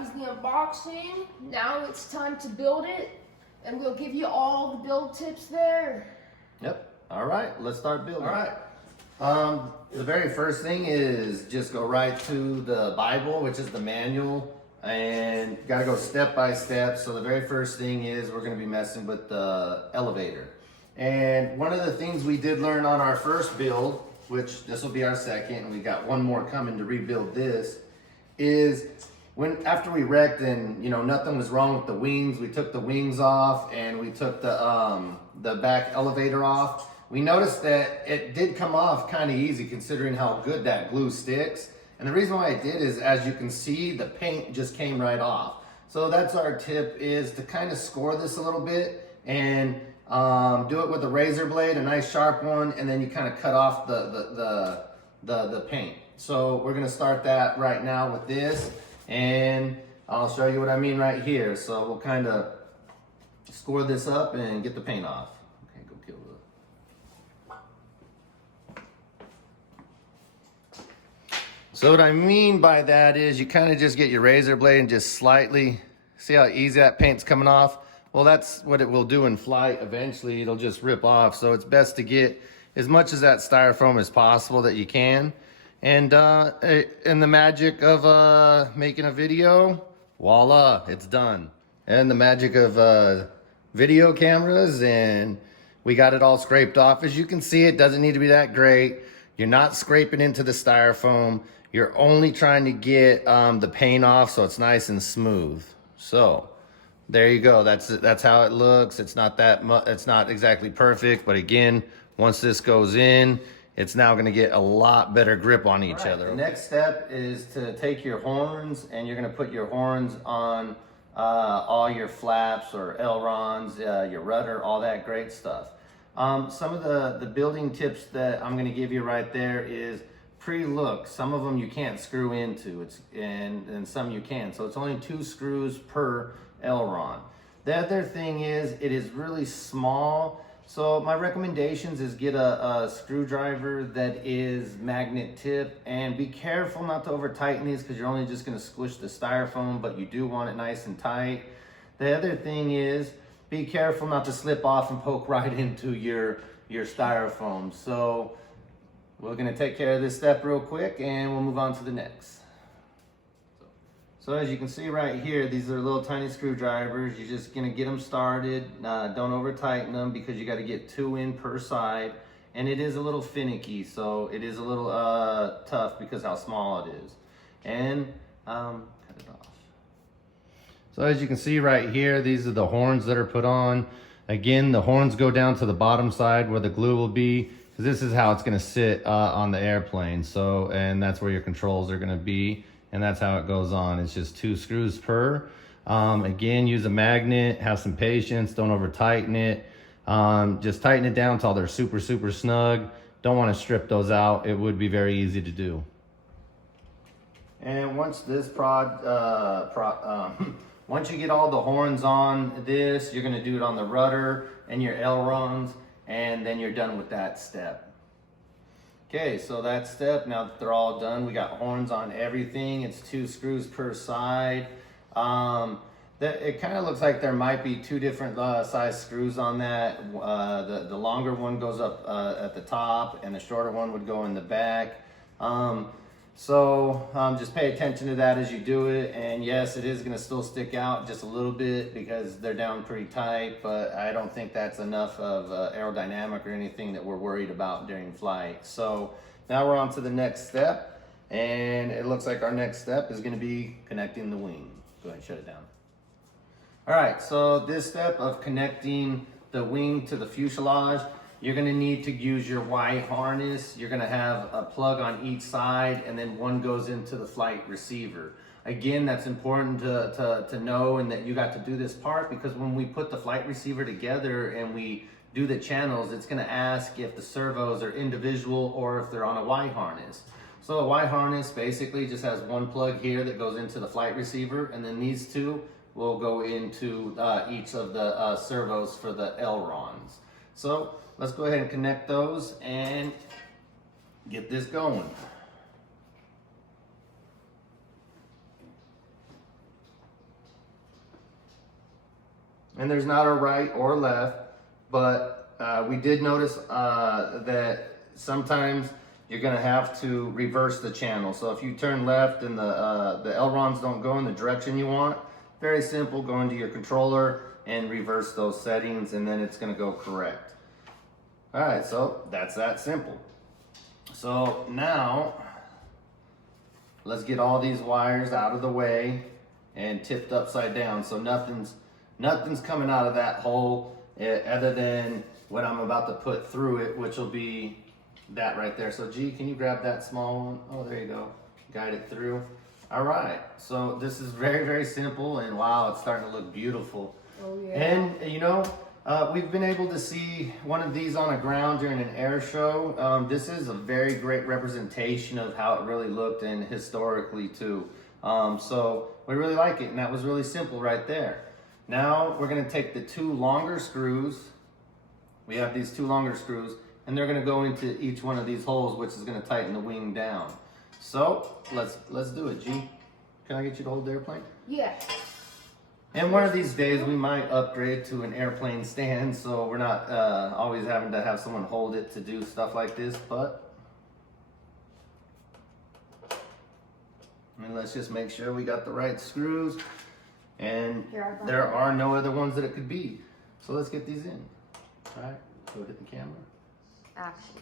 was the unboxing. Now it's time to build it, and we'll give you all the build tips there. Yep. All right, let's start building. All right. The very first thing is just go right to the Bible, which is the manual, and got to go step by step. So the very first thing is we're going to be messing with the elevator. And one of the things we did learn on our first build, which this will be our second, and we got one more coming to rebuild this, is after we wrecked and nothing was wrong with the wings, we took the wings off and we took the back elevator off. We noticed that it did come off kind of easy considering how good that glue sticks. And the reason why it did is, as you can see, the paint just came right off. So that's our tip, is to kind of score this a little bit and do it with a razor blade, a nice sharp one, and then you kind of cut off the paint. So we're gonna start that right now with this, and I'll show you what I mean right here. So we'll kind of score this up and get the paint off. Okay, go kill the... So what I mean by that is you kind of just get your razor blade and just slightly, see how easy that paint's coming off? Well, that's what it will do in flight. Eventually it'll just rip off. So it's best to get as much of that styrofoam as possible that you can. And the magic of making a video, voila, it's done. And the magic of video cameras, and we got it all scraped off. As you can see, it doesn't need to be that great. You're not scraping into the styrofoam. You're only trying to get the paint off so it's nice and smooth. So there you go. That's how it looks. It's not it's not exactly perfect, but again, once this goes in, it's now going to get a lot better grip on each other. The next step is to take your horns, and you're going to put your horns on all your flaps or ailerons, your rudder, all that great stuff. Some of the building tips that I'm going to give you right there is pre-look. Some of them you can't screw into, and some you can. So it's only 2 screws per aileron. The other thing is, it is really small. So my recommendations is get a screwdriver that is magnet tip, and be careful not to over tighten these, because you're only just going to squish the styrofoam, but you do want it nice and tight. The other thing is, be careful not to slip off and poke right into your styrofoam. So we're going to take care of this step real quick, and we'll move on to the next. So as you can see right here, these are little tiny screwdrivers. You're just gonna get them started. Don't over tighten them, because you gotta get 2 in per side. And it is a little finicky, so it is a little tough because how small it is. And cut it off. So as you can see right here, these are the horns that are put on. Again, the horns go down to the bottom side where the glue will be, because this is how it's gonna sit on the airplane. So, and that's where your controls are gonna be. And that's how it goes on. It's just 2 screws per. Again, use a magnet, have some patience, don't over tighten it. Just tighten it down until they're super, super snug. Don't want to strip those out. It would be very easy to do. And once this once you get all the horns on this, you're gonna do it on the rudder and your ailerons, and then you're done with that step. Okay, so that step, now that they're all done, we got horns on everything. It's 2 screws per side. It kind of looks like there might be 2 different size screws on that. The longer one goes up at the top, and the shorter one would go in the back. Just pay attention to that as you do it. And yes, it is gonna still stick out just a little bit because they're down pretty tight, but I don't think that's enough of aerodynamic or anything that we're worried about during flight. So now we're on to the next step, and it looks like our next step is gonna be connecting the wing. Go ahead and shut it down. All right, so this step of connecting the wing to the fuselage, you're gonna need to use your Y harness. You're gonna have a plug on each side, and then one goes into the flight receiver. Again, that's important to know, and that you got to do this part, because when we put the flight receiver together and we do the channels, it's gonna ask if the servos are individual or if they're on a Y harness. So a Y harness basically just has one plug here that goes into the flight receiver, and then these 2 will go into each of the servos for the ailerons. So let's go ahead and connect those and get this going. Get this going. and there's not a right or left, but we did notice that sometimes you're gonna have to reverse the channel. So if you turn left and the ailerons don't go in the direction you want, very simple, go into your controller and reverse those settings, and then it's gonna go correct. All right, so that's that simple. So now, let's get all these wires out of the way and tipped upside down, so nothing's coming out of that hole other than what I'm about to put through it, which will be that right there. So G, can you grab that small one? Oh, there you go. Guide it through. All right, so this is very, very simple, and wow, it's starting to look beautiful. Oh yeah. And you know, we've been able to see one of these on the ground during an air show. This is a very great representation of how it really looked, and historically too. So we really like it, and that was really simple right there. Now we're gonna take the two longer screws. We have these two longer screws, and they're gonna go into each one of these holes, which is gonna tighten the wing down. So let's do it, G. Can I get you to hold the airplane? Yeah. And one of these days we might upgrade to an airplane stand, so we're not always having to have someone hold it to do stuff like this, but I mean, let's just make sure we got the right screws, and there are no other ones that it could be. So let's get these in. All right, go hit the camera. Action.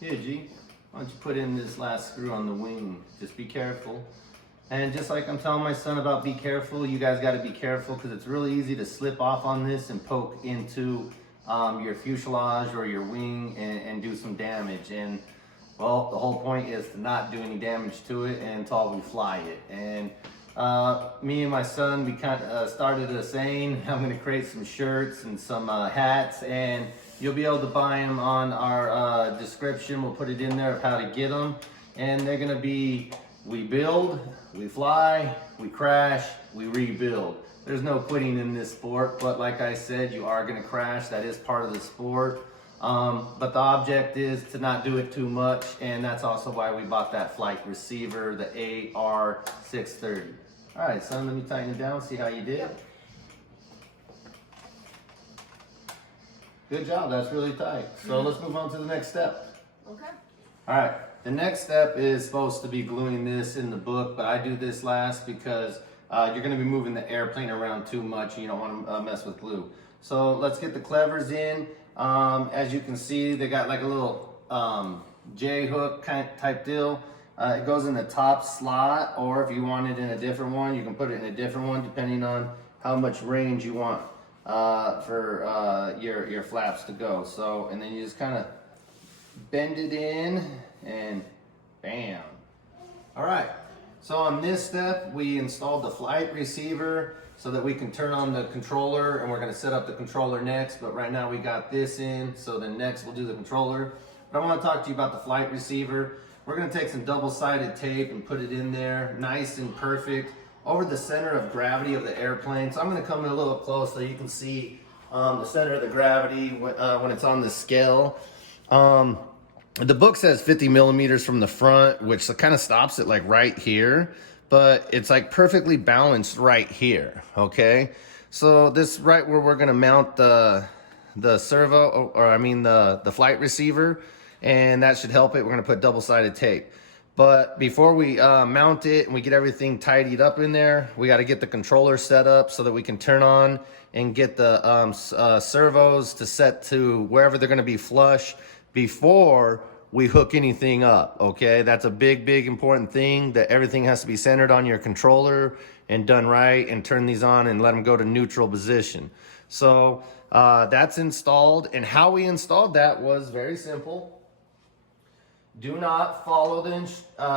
Here, G, why don't you put in this last screw on the wing? Just be careful. And just like I'm telling my son about be careful, you guys got to be careful, because it's really easy to slip off on this and poke into your fuselage or your wing and do some damage. And well, the whole point is to not do any damage to it until we fly it. And me and my son, we kind of started a saying. I'm going to create some shirts and some hats, and you'll be able to buy them on our description. We'll put it in there of how to get them, and they're going to be: we build, we fly, we crash, we rebuild. There's no quitting in this sport, but like I said, you are gonna crash. That is part of the sport. But the object is to not do it too much, and that's also why we bought that flight receiver, the ar630. All right, son, let me tighten it down, see how you did. Yep. Good job, that's really tight. So let's move on to the next step. Okay. All right, the next step is supposed to be gluing this in the book, but I do this last because you're gonna be moving the airplane around too much and you don't wanna mess with glue. So let's get the clevers in. As you can see, they got like a little J-hook type deal. It goes in the top slot, or if you want it in a different one, you can put it in a different one depending on how much range you want for your flaps to go. So, and then you just kind of bend it in and bam. All right, so on this step, we installed the flight receiver so that we can turn on the controller, and we're gonna set up the controller next, but right now we got this in, so then next we'll do the controller. But I wanna talk to you about the flight receiver. We're gonna take some double-sided tape and put it in there, nice and perfect, over the center of gravity of the airplane. So I'm gonna come in a little close so you can see the center of the gravity when it's on the scale. The book says 50 millimeters from the front, which kind of stops it like right here, but it's like perfectly balanced right here, okay? So this right where we're gonna mount the servo, or I mean the flight receiver, and that should help it. We're gonna put double-sided tape. But before we mount it and we get everything tidied up in there, we gotta get the controller set up so that we can turn on and get the servos to set to wherever they're gonna be flush before we hook anything up, okay? That's a big, big important thing, that everything has to be centered on your controller and done right, and turn these on and let them go to neutral position. So that's installed, and how we installed that was very simple. Do not follow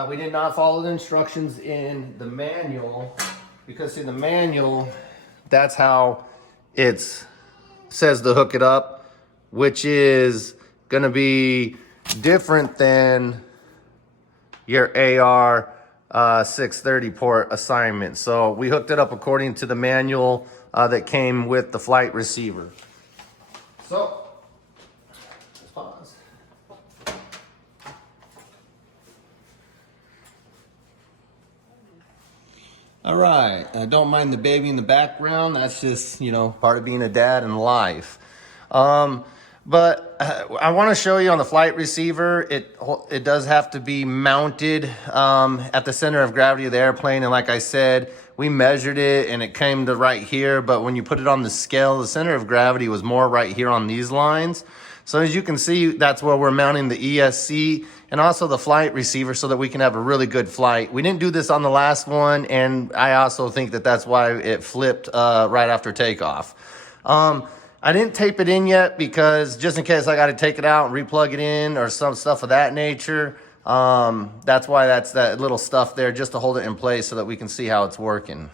we did not follow the instructions in the manual, because in the manual, that's how it says to hook it up, which is gonna be different than your AR630 port assignment. So we hooked it up according to the manual that came with the flight receiver. So let's pause. All right, I don't mind the baby in the background. That's just, you know, part of being a dad in life. But I want to show you on the flight receiver, it does have to be mounted at the center of gravity of the airplane. And like I said, we measured it and it came to right here. But when you put it on the scale, the center of gravity was more right here on these lines. So as you can see, that's where we're mounting the ESC and also the flight receiver so that we can have a really good flight. We didn't do this on the last one, and I also think that that's why it flipped right after takeoff. I didn't tape it in yet because just in case I got to take it out and replug it in or some stuff of that nature. That's why that's that little stuff there just to hold it in place so that we can see how it's working.